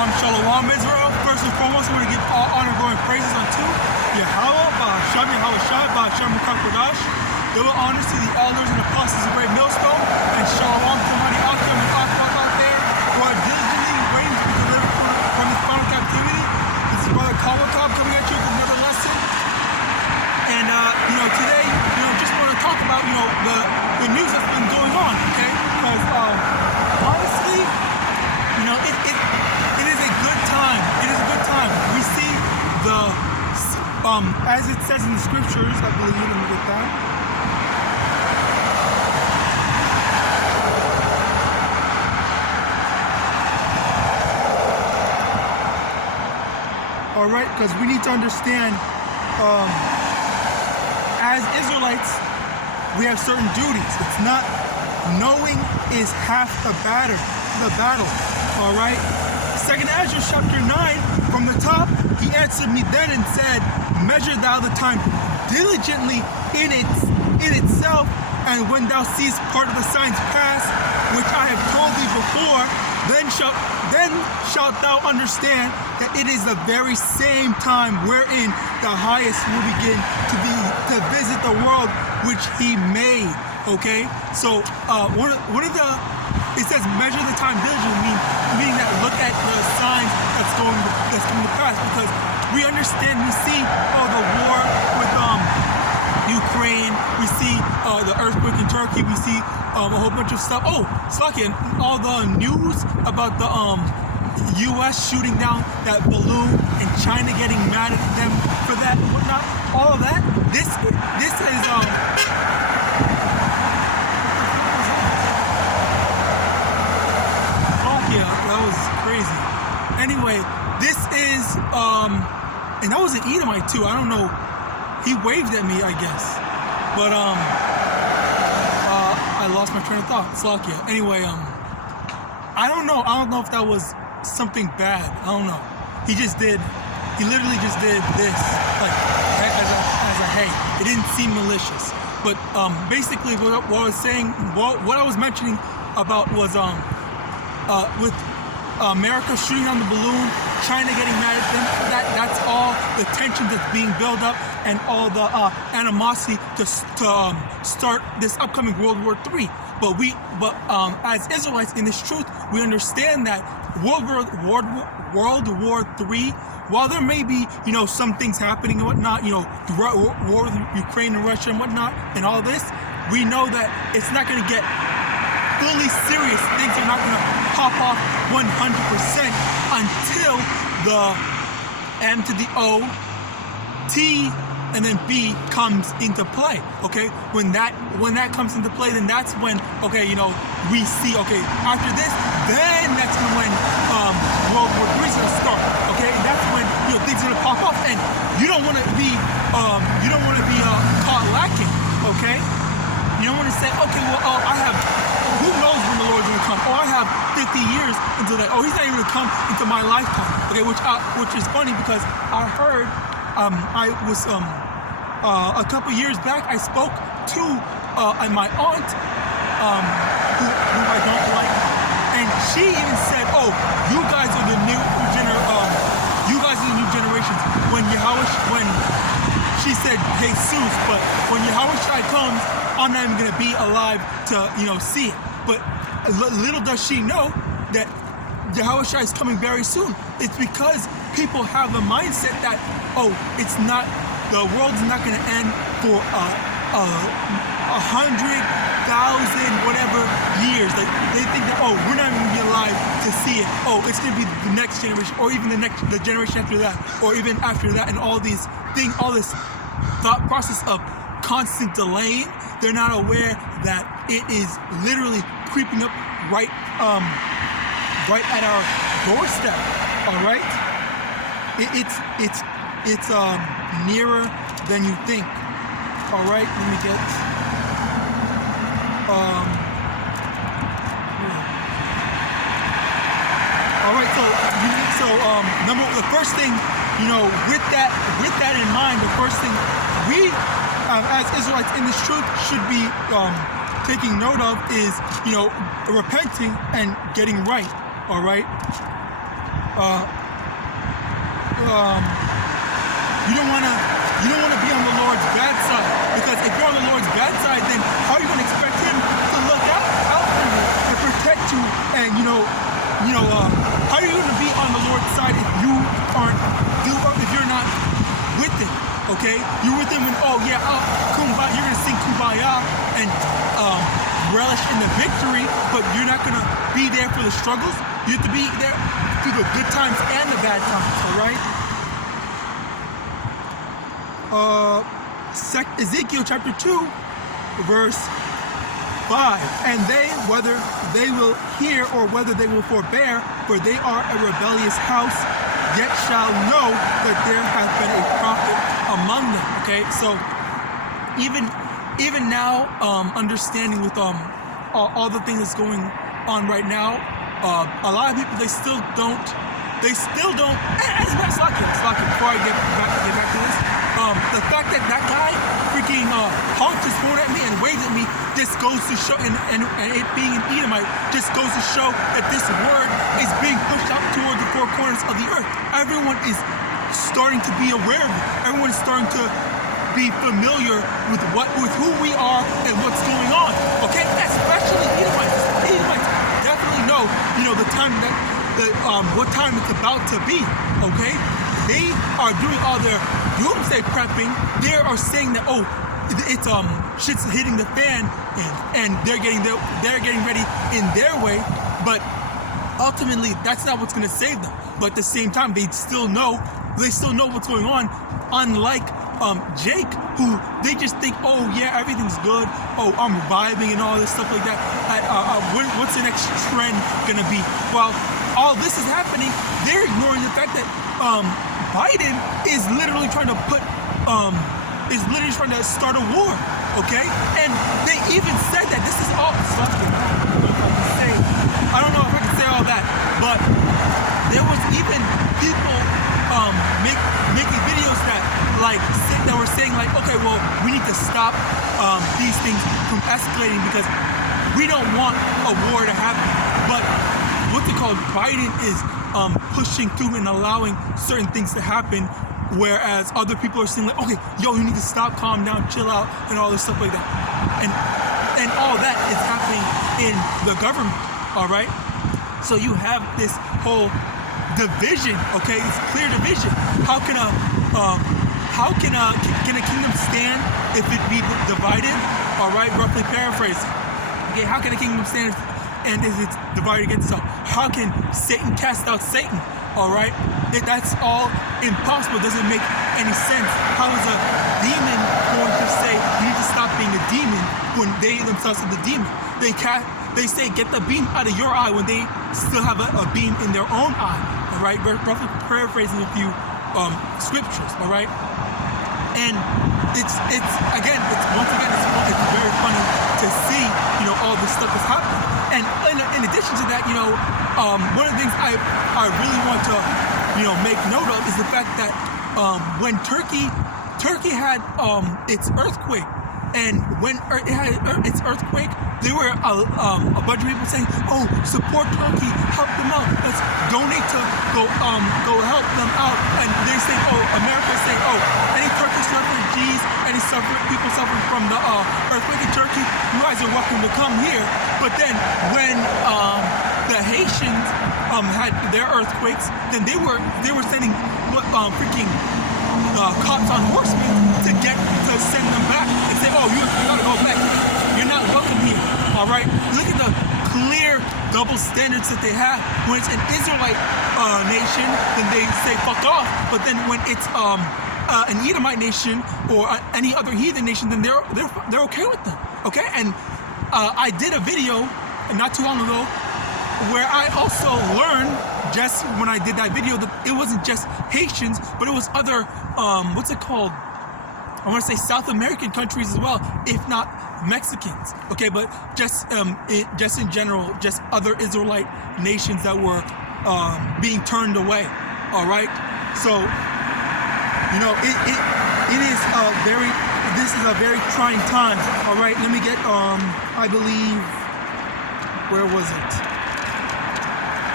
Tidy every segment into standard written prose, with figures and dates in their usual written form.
Shalom Israel. First and foremost, I want to give all honor, glory, and praises unto YAHAWAH, YAHAWASHI, double honors to the elders and apostles of Great Millstone, and Shalom to mighty Akim and Akhwat out there who are diligently waiting to be delivered from this final captivity. This is Brother Kawakab coming at you with another lesson. And today, just want to talk about the news that's been going on, okay? Because honestly, it is a good time. It is a good time. We see the as it says in the scriptures, I believe. Let me get that. All right, because we need to understand, as Israelites, we have certain duties. It's not knowing is half the battle. All right. 2nd Ezra chapter 9, from the top, he answered me then and said, measure thou the time diligently in itself, and when thou seest part of the signs pass, which I have told thee before, then shalt thou understand that it is the very same time wherein the highest will begin to visit the world which he made. Okay, so one of the, it says measure the time diligently, meaning that look at the signs that's coming to pass, because we understand, we see the war with Ukraine, we see the earthquake in Turkey, we see a whole bunch of stuff. Oh, Slaki, and all the news about the U.S. shooting down that balloon and China getting mad at them for that and whatnot. All of that. This is yeah, that was crazy. Anyway, this is and that was an Edomite too. I don't know. He waved at me, I guess. But I lost my train of thought. Slakia. Anyway, I don't know. I don't know if that was something bad. I don't know. He literally just did this, like as a hey. It didn't seem malicious. But basically what I was saying, what I was mentioning about was with America shooting down the balloon, China getting mad at them, that's all the tension that's being built up and all the animosity to start this upcoming World War III. But as Israelites in this truth, we understand that World War III, while there may be some things happening and whatnot, the war with Ukraine and Russia and whatnot, and all this, we know that it's not going to get fully serious. Things are not going to pop off 100% until the M to the O, T, and then B comes into play. Okay, when that comes into play, then that's when we see after this, then that's when World War III is going to start. Okay, and that's when things are going to pop off, and you don't want to be caught lacking. Okay, you don't want to say I have. Who knows when the Lord's gonna come? I have 50 years until that. He's not even gonna come into my lifetime. Okay, which is funny because I heard I was a couple years back I spoke to my aunt who I don't like, and she even said, you guys are the new generations. When she said Jesus, but when Yahawashi comes, I'm not even gonna be alive to see it. But little does she know that Yahawashi is coming very soon. It's because people have the mindset that it's not, the world's not gonna end for 100,000 whatever years. Like they think that we're not even gonna be alive to see it. It's gonna be the next generation, or even the generation after that, or even after that, and all this thought process of constant delaying. They're not aware that it is literally creeping up right at our doorstep. All right, it's nearer than you think. All right, let me get all right, so the first thing, with that in mind, the first thing we as Israelites in this truth should be taking note of is repenting and getting right. All right, you don't want to be on the Lord's bad side, because if you're on the Lord's bad side, then how are you going to expect Him to look out for you and protect you? And how are you going to be on the Lord's side if you aren't, if you're not with Him? Okay, you're with Him when kumbaya, you're going to sing kumbaya and relish in the victory, but you're not going to be there for the struggles. You have to be there through the good times and the bad times. All right. Ezekiel chapter 2, verse 5. And they, whether they will hear or whether they will forbear, for they are a rebellious house, yet shall know that there hath been a prophet among them. Okay, so even now, understanding with all the things that's going on right now, a lot of people they still don't. Before I get back to this. The fact that guy freaking honked his horn at me and waved at me just goes to show, and it being an Edomite just goes to show that this word is being pushed out towards the four corners of the earth. Everyone is starting to be aware of it. Everyone is starting to be familiar with who we are and what's going on. Okay, especially Edomites. Edomites definitely know, the time what time it's about to be. Okay. They are doing all their doomsday prepping. They are saying that it's shit's hitting the fan, and they're getting ready in their way. But ultimately, that's not what's going to save them. But at the same time, they still know what's going on. Unlike Jake, who they just think, everything's good. I'm reviving and all this stuff like that. What's the next trend going to be? Well, all this is happening. They're ignoring the fact that Biden is literally trying to start a war, okay? And they even said that this is all I don't know if I can say all that, but there was even people making videos that were saying okay, well, we need to stop these things from escalating because we don't want a war to happen. But what's it called? Biden is pushing through and allowing certain things to happen, whereas other people are saying okay, you need to stop, calm down, chill out, and all this stuff like that. And all that is happening in the government. All right. So you have this whole division. Okay, it's clear division. How can a kingdom stand if it be divided? All right, roughly paraphrasing. Okay, how can a kingdom stand and is it divided against itself? How can Satan cast out Satan? All right, that's all impossible. It doesn't make any sense. How is a demon going to say you need to stop being a demon when they themselves are the demon? They say get the beam out of your eye when they still have a beam in their own eye. All right, roughly paraphrasing a few scriptures. All right, and it's very funny to see all this stuff that's happening. And in addition to that, one of the things I really want to make note of is the fact that when Turkey had its earthquake, and when it had its earthquake, there were a bunch of people saying, support Turkey, help them out, let's donate to go help them out. And they say, America is saying, any Turkish refugees, any people suffering from the earthquake in Turkey, you guys are welcome to come here. But then when the Haitians had their earthquakes, then they were sending freaking cops on horsemen to send them back and say, you gotta go back. You're not welcome here. All right. Look at the clear double standards that they have. When it's an Israelite nation, then they say fuck off. But then when it's an Edomite nation or any other heathen nation, then they're okay with them. Okay. And I did a video not too long ago where I also learned, just when I did that video, that it wasn't just Haitians, but it was other what's it called? I want to say South American countries as well, if not Mexicans. Okay, but just in general, just other Israelite nations that were being turned away. All right, so it is this is a very trying time. All right, let me get I believe, where was it?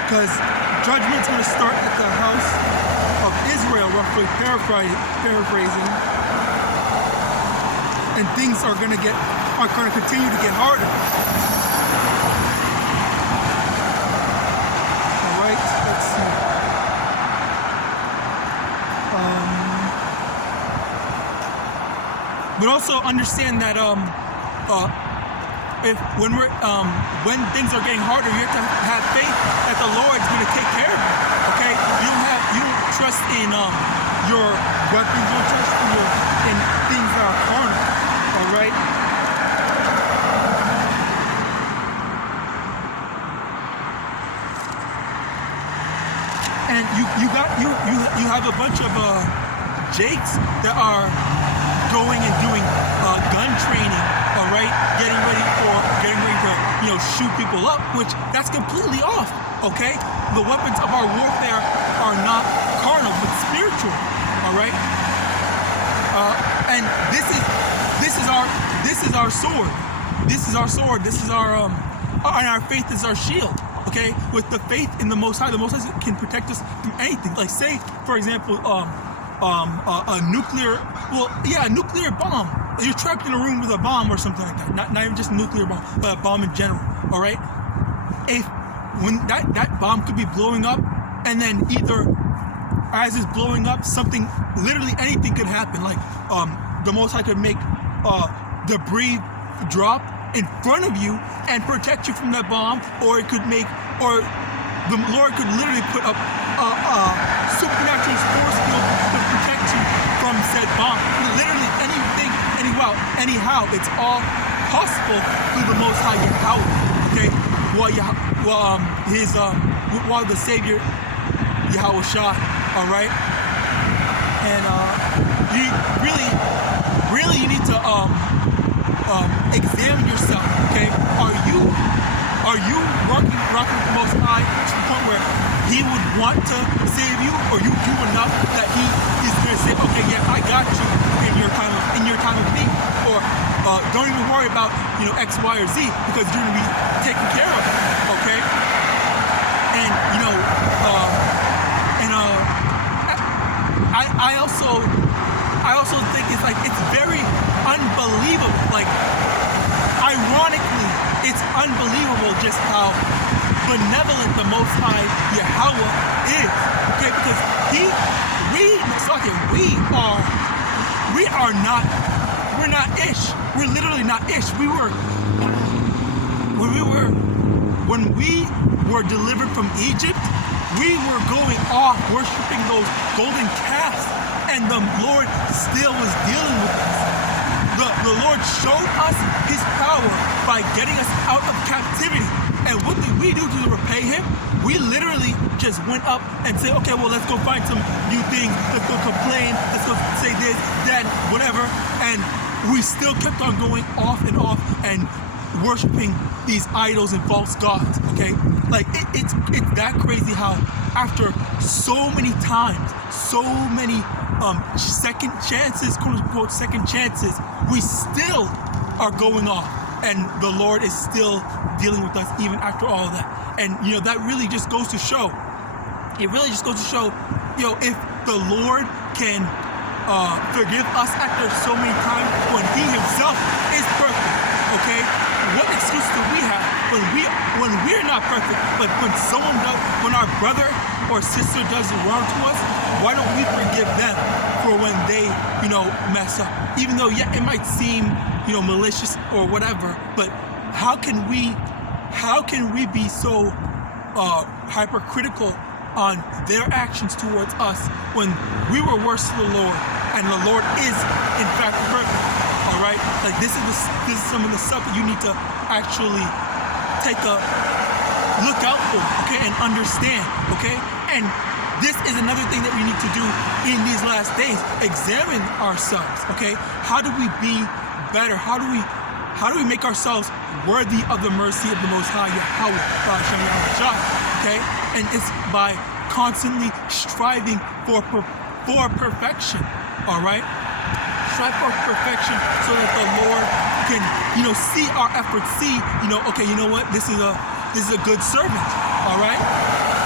because judgment's going to start at the house of Israel, roughly paraphrasing, and things are going to continue to get harder. All right, let's see. But also understand that when things are getting harder, you have to have faith that the Lord's going to take care of you. Okay, you don't trust in your weapons, you don't trust in things that are carnal. All right. And you have a bunch of Jakes that are going and doing gun training, all right, getting ready to shoot people up, which that's completely off. Okay, the weapons of our warfare are not carnal but spiritual. All right, and this is our sword. This is our sword. This is our and our faith is our shield. Okay, with the faith in the Most High can protect us from anything. Like, say, for example, a nuclear bomb. You're trapped in a room with a bomb or something like that. Not even just a nuclear bomb, but a bomb in general. All right. When that bomb could be blowing up, and then either as it's blowing up, literally anything could happen. Like the Most High could make debris drop in front of you and protect you from that bomb, or the Lord could literally put up a supernatural force field to protect you from said bomb. Literally anyhow, it's all possible through the Most High Yahawah. Okay, while the Savior YAHAWASHI. All right, and you really you need to examine yourself. Okay, are you rocking with the Most High to the point where He would want to save you, or you do enough that He's going to say, okay, yeah, I got you in your time of need, or don't even worry about X, Y, or Z, because you're going to be taken care of. Okay, and I also think it's very unbelievable. Like, ironically, it's unbelievable just how benevolent the Most High Yahawah is. Okay, because we're not ish. We're literally not ish. When we were delivered from Egypt, we were going off worshiping those golden calves, and the Lord still was dealing with us. The Lord showed us His power by getting us out of captivity. And what did we do to repay Him? We literally just went up and said, okay, well, let's go find some new things. Let's go complain. Let's go say this, that, whatever. And we still kept on going off and worshiping these idols and false gods. Okay, like it's that crazy how after so many times, so many second chances, quote unquote second chances, we still are going off, and the Lord is still dealing with us even after all of that. And that really just goes to show. It really just goes to show, if the Lord can forgive us after so many times when He Himself is perfect. Okay, what excuse do we have when we're not perfect, but when our brother or sister does wrong to us, why don't we forgive them for when they mess up? Even though it might seem malicious or whatever, but how can we be so hypercritical on their actions towards us when we were worse to the Lord, and the Lord is in fact perfect? All right, like this is some of the stuff that you need to actually take a look out for, okay, and understand, okay. And this is another thing that we need to do in these last days: examine ourselves, okay. How do we be better? How do we make ourselves worthy of the mercy of the Most High Yahawah, okay? And it's by constantly striving for perfection, all right? Strive for perfection so that the Lord can, see our efforts, see, okay, you know what? This is a good servant, all right?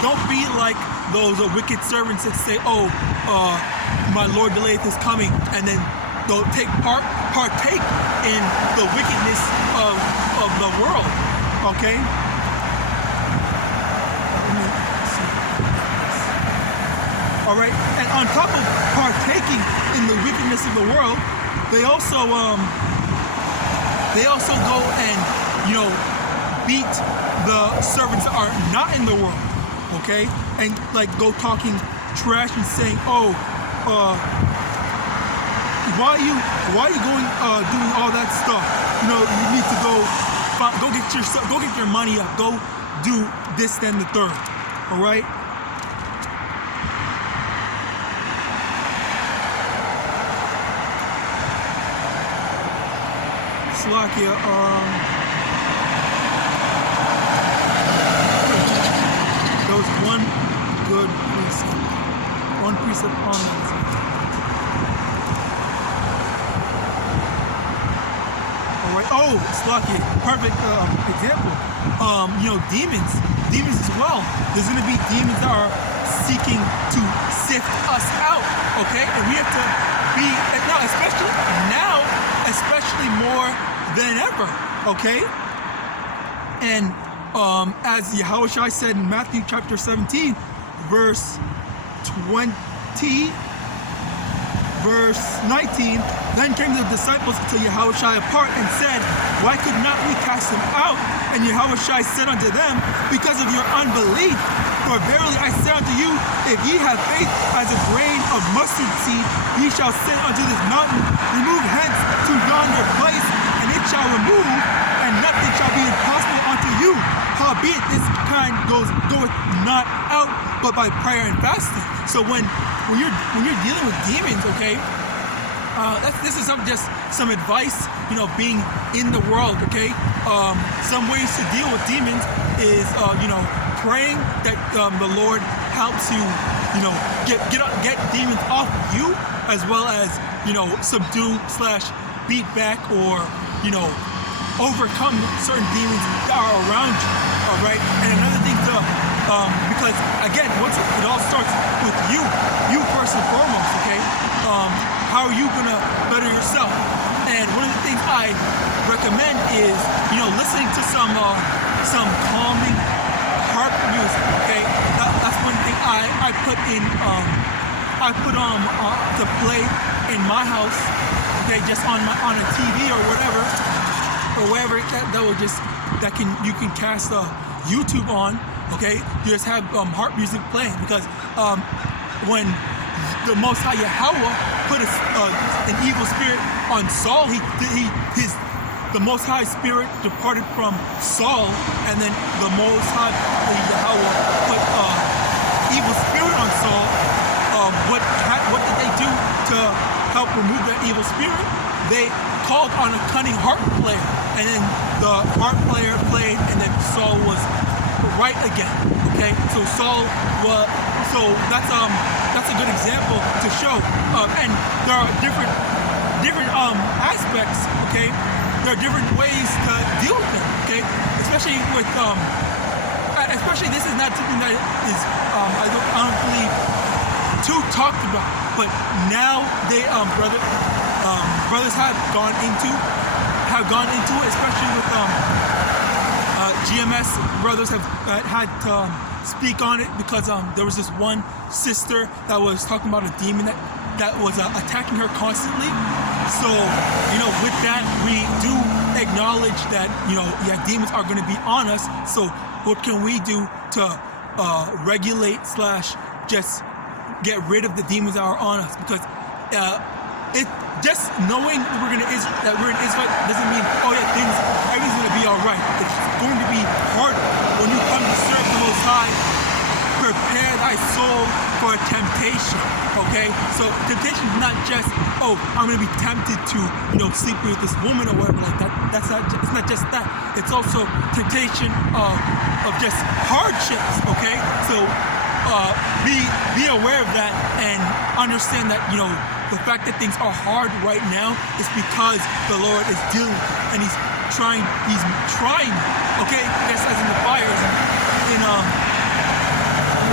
don't be like those wicked servants that say, oh, my Lord delayeth his coming, and then they'll partake in the wickedness of the world. Okay? All right, and on top of partaking in the wickedness of the world, they also go and, you know, beat the servants that are not in the world, okay? And like go talking trash and saying, oh, why are you going doing all that stuff? You know, you need to go get your money up, go do this, then the third. All right. Slovakia, there was one good precept. One precept on that. Alright, oh, Slovakia, perfect example. You know, demons as well. There's gonna be demons that are seeking to sift us out, okay? And we have to be, especially more than ever, okay? And as YAHAWASHI said in Matthew chapter 17, verse 20, verse 19, then came the disciples to YAHAWASHI apart and said, why could not we cast them out? And YAHAWASHI said unto them, because of your unbelief. For verily I say unto you, if ye have faith as a grain of mustard seed, ye shall say unto this mountain, remove hence to yonder place, and it shall remove, and nothing shall be impossible unto you. Howbeit this kind goeth not out but by prayer and fasting. So when you're dealing with demons, okay, this is just some advice, you know, being in the world, okay. Some ways to deal with demons is, you know, praying that the Lord helps you, you know, get demons off of you, as well as, you know, subdue / beat back, or, you know, overcome certain demons that are around you. All right. And another thing to, because again, once it all starts with you first and foremost. Okay. How are you gonna better yourself? And one of the things I recommend is, you know, listening to some calming harp music. Okay, that's one thing I put on to play in my house. Okay, just on a TV or whatever, you can cast YouTube on. Okay, you just have harp music playing, because when the Most High Yahawah put an evil spirit on Saul, the Most High Spirit departed from Saul, and then the Most High Yahawah put evil spirit on Saul. What did they do to help remove that evil spirit? They called on a cunning harp player, and then the harp player played, and then Saul was right again. Okay, so that's a good example to show. And there are different aspects. Okay, there are different ways to deal with them. Okay, especially this is not something that is I don't believe too talked about, but now brothers have gone into it, especially with GMS. Brothers have had to speak on it, because there was this one sister that was talking about a demon that was attacking her constantly. So, you know, with that, we do acknowledge that, you know, yeah, demons are going to be on us. So what can we do to regulate / just get rid of the demons that are on us? Because it just knowing that we're in Israel doesn't mean, oh yeah, everything's going to be all right. It's going to be harder when you come to serve the Most High. Prepare thy soul for temptation. Okay, so temptation is not just, oh, I'm going to be tempted to, you know, sleep with this woman or whatever like that. It's not just that. It's also temptation of just hardships. Okay, so be aware of that, and understand that, you know, the fact that things are hard right now is because the Lord is dealing, and He's trying, okay, just as in the fires in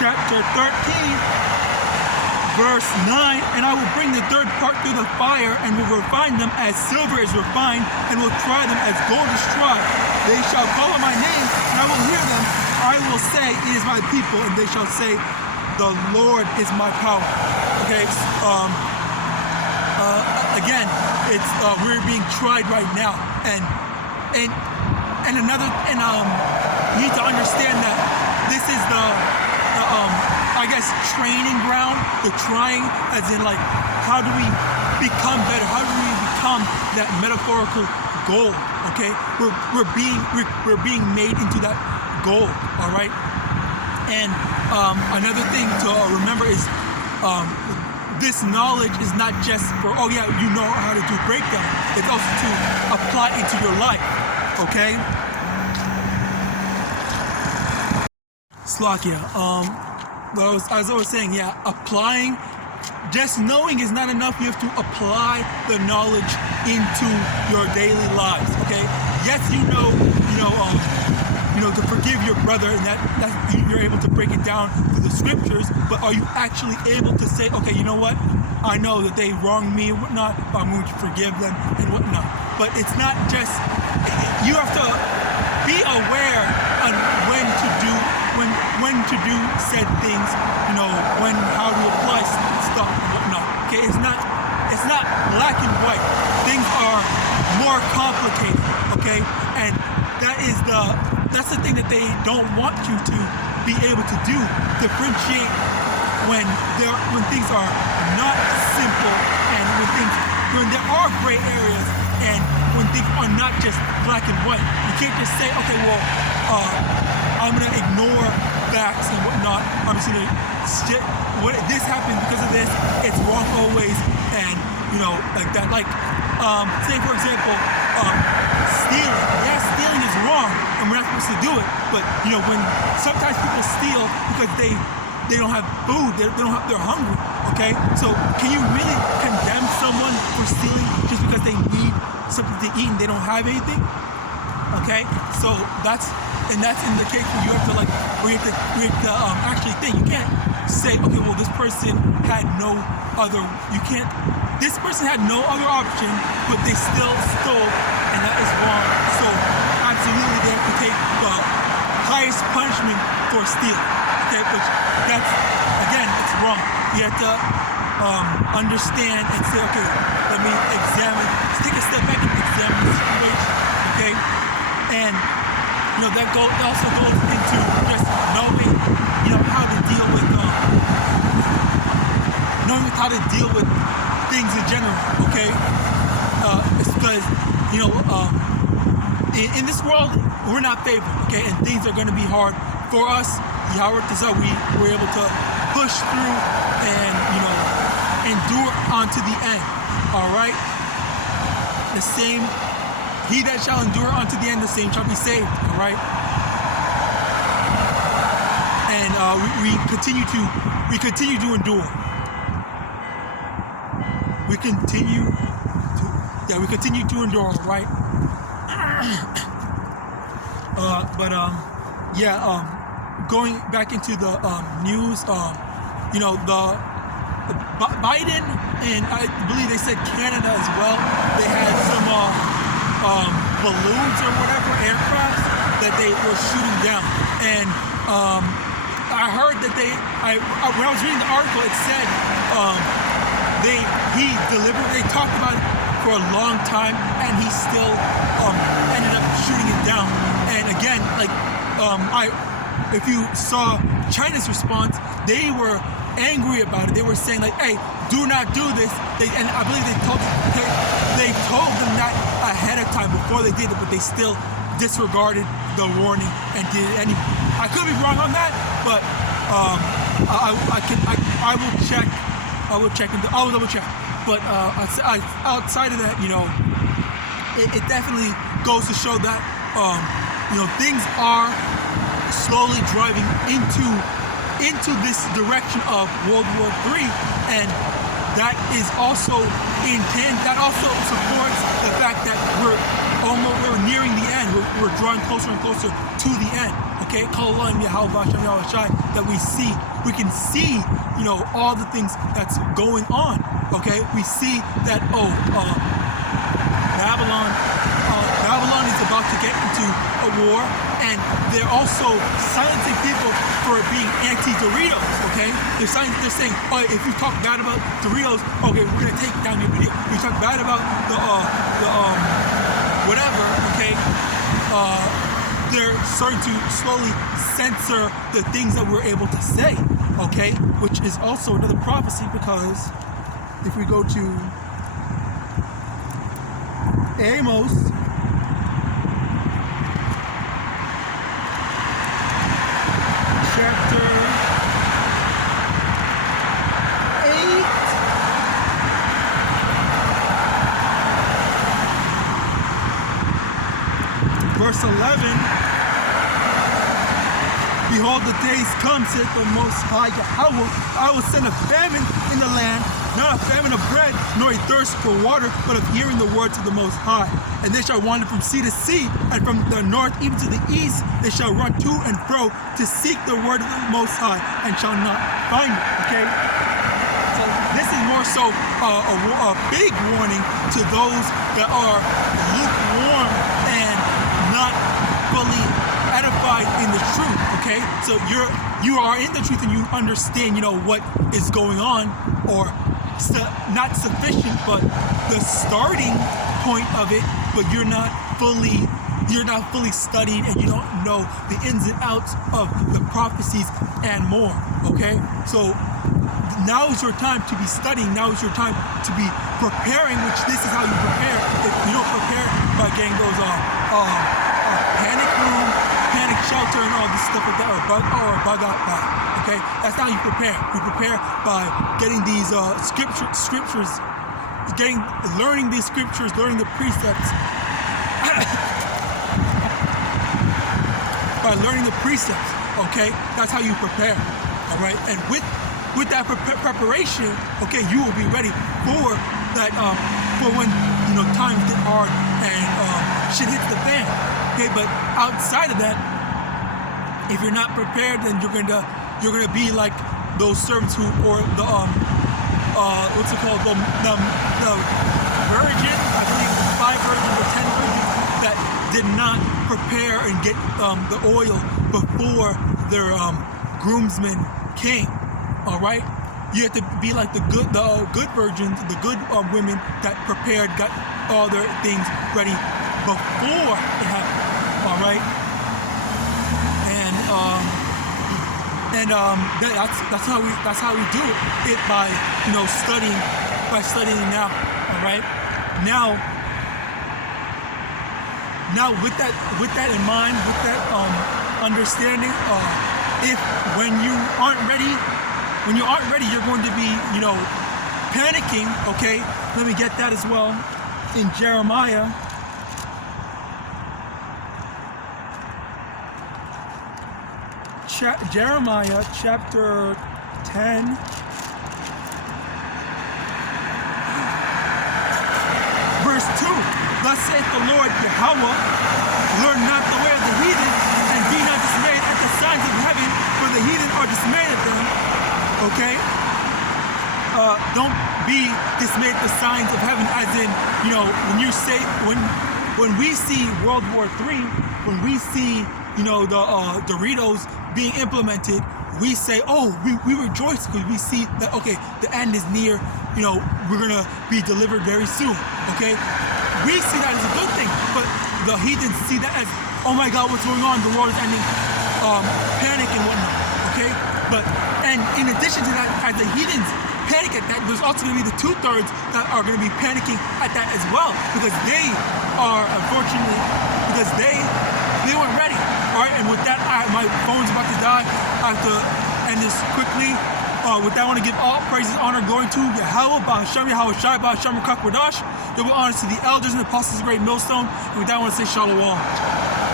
chapter 13, verse 9, and I will bring the third part through the fire, and will refine them as silver is refined, and will try them as gold is tried. They shall call on my name, and I will hear them. I will say, it is my people, and they shall say, the Lord is my power. Okay, again, it's we're being tried right now, and you need to understand that this is the I guess training ground. The trying, as in like, how do we become better? How do we become that metaphorical gold? Okay, we're being made into that gold. All right, and another thing to remember is this knowledge is not just for, oh yeah, you know how to do breakdown. It's also to apply into your life. Okay. Slakia. As I was saying, yeah, applying, just knowing is not enough. You have to apply the knowledge into your daily lives. Okay. Yes, you know, to forgive your brother, and that you're able to break it down through the scriptures. But are you actually able to say, okay, you know what? I know that they wronged me and whatnot, but I'm going to forgive them and whatnot. But it's not just, you have to be aware on when to do said things, how to apply stuff and whatnot. Okay, it's not black and white. Things are more complicated. Okay, and that's the thing that they don't want you to be able to do. Differentiate when things are not simple, and when there are gray areas, and when things are not just black and white. You can't just say, okay, well, I'm gonna ignore facts and whatnot. I'm just gonna this happened because of this. It's wrong always, and like that. Like, say for example, stealing. Yeah, stealing is wrong, and we're not supposed to do it. But when sometimes people steal because they don't have food, they're hungry. Okay, so can you really condemn someone for stealing just because they need something to eat and they don't have anything? Okay, so that's in the case where you have to actually think. You can't say, okay, well, this person had no other option, but they still stole, and that is wrong. So absolutely they have to take the highest punishment for stealing. Okay, which it's wrong. You have to understand and say, okay, let me take a step back and examine the situation. Okay, and that also goes into just knowing how to deal with things in general. Okay, it's because in this world we're not favored. Okay, and things are going to be hard for us. YAHAWADAH, we were able to push through and endure onto the end. All right, the same. He that shall endure unto the end, the same shall be saved. All right, and we continue to endure. We continue to endure. Right. Going back into the news, Biden, and I believe they said Canada as well. They had some balloons or whatever, aircraft that they were shooting down. And I heard that when I was reading the article, it said they talked about it for a long time, and he still ended up shooting it down. And again, if you saw China's response, they were angry about it. They were saying like, "Hey, do not do this." And I believe they told them that ahead of time before they did it, but they still disregarded the warning and did it anyway. I could be wrong on that, but I will check. I will double check. But outside of that, it definitely goes to show that things are slowly driving into this direction of World War III, and that is also that also supports the fact that we're nearing the end. we're drawing closer and closer to the end. Okay, YAHAWAH and YAHAWASHI, that we can see, you know, all the things that's going on. Okay, we see that Babylon is about to get into a war, and they're also silencing people for being anti-Doritos. Okay, they're saying, oh, if you talk bad about Doritos, okay, we're gonna take down your video. If you talk bad about the whatever, okay, they're starting to slowly censor the things that we're able to say, okay, which is also another prophecy, because if we go to Amos chapter 8, verse 11, behold, the days come, saith the Most High Yahawah, I will send a famine in the land, not a famine of bread, nor a thirst for water, but of hearing the words of the Most High. And they shall wander from sea to sea, and from the north even to the east, they shall run to and fro to seek the word of the Most High, and shall not find it. Okay? So this is more so a big warning to those that are lukewarm and not fully edified in the truth. Okay? So you are in the truth and you understand, you know, what is going on, or not sufficient, but the starting point of it, but you're not fully studied, and you don't know the ins and outs of the prophecies and more. Okay, so now is your time to be studying. Now is your time to be preparing, which this is how you prepare. If you don't prepare by getting those panic room, panic shelter, and all this stuff like that, or bug out bag. Okay, that's how you prepare. You prepare by getting these scriptures, learning these scriptures, learning the precepts. By learning the precepts, okay, that's how you prepare. All right, and with that preparation, okay, you will be ready for that. For when, you know, times get hard and shit hits the fan. Okay, but outside of that, if you're not prepared, then you're gonna be like those servants who, or the what's it called, the virgin, I believe the 5 virgins or 10 virgins that did not prepare and get the oil before their groomsmen came. All right, you have to be like the good virgins, the good women that prepared, got all their things ready before it happened. All right, that's how we do it by, you know, studying now. All right, now with that in mind, with that understanding, if when you aren't ready, you're going to be, you know, panicking. Okay, let me get that as well in Jeremiah. Jeremiah chapter 10. Verse 2. Thus saith the Lord Yahawah, learn not the way of the heathen, and be not dismayed at the signs of heaven, for the heathen are dismayed at them. Okay? Don't be dismayed at the signs of heaven, as in, you know, when you say, when we see World War III, when we see, you know, the Doritos being implemented, we say, oh, we rejoice because we see that, okay, the end is near, you know, we're gonna be delivered very soon. Okay, we see that as a good thing, but the heathens see that as, oh my God, what's going on? The world is ending, panic and whatnot. Okay, and in addition to that, as the heathens panic at that, there's also going to be the 2/3 that are going to be panicking at that as well, because they are, unfortunately, because they weren't ready. All right, and with that, my phone's about to die. I have to end this quickly. With that, I want to give all praises, honor, glory to Yahawah, Bahasham, YAHAWASHI, Bahasham, Rakak, Radash. Double honors to the elders and apostles of the great millstone. And with that, I want to say Shalom.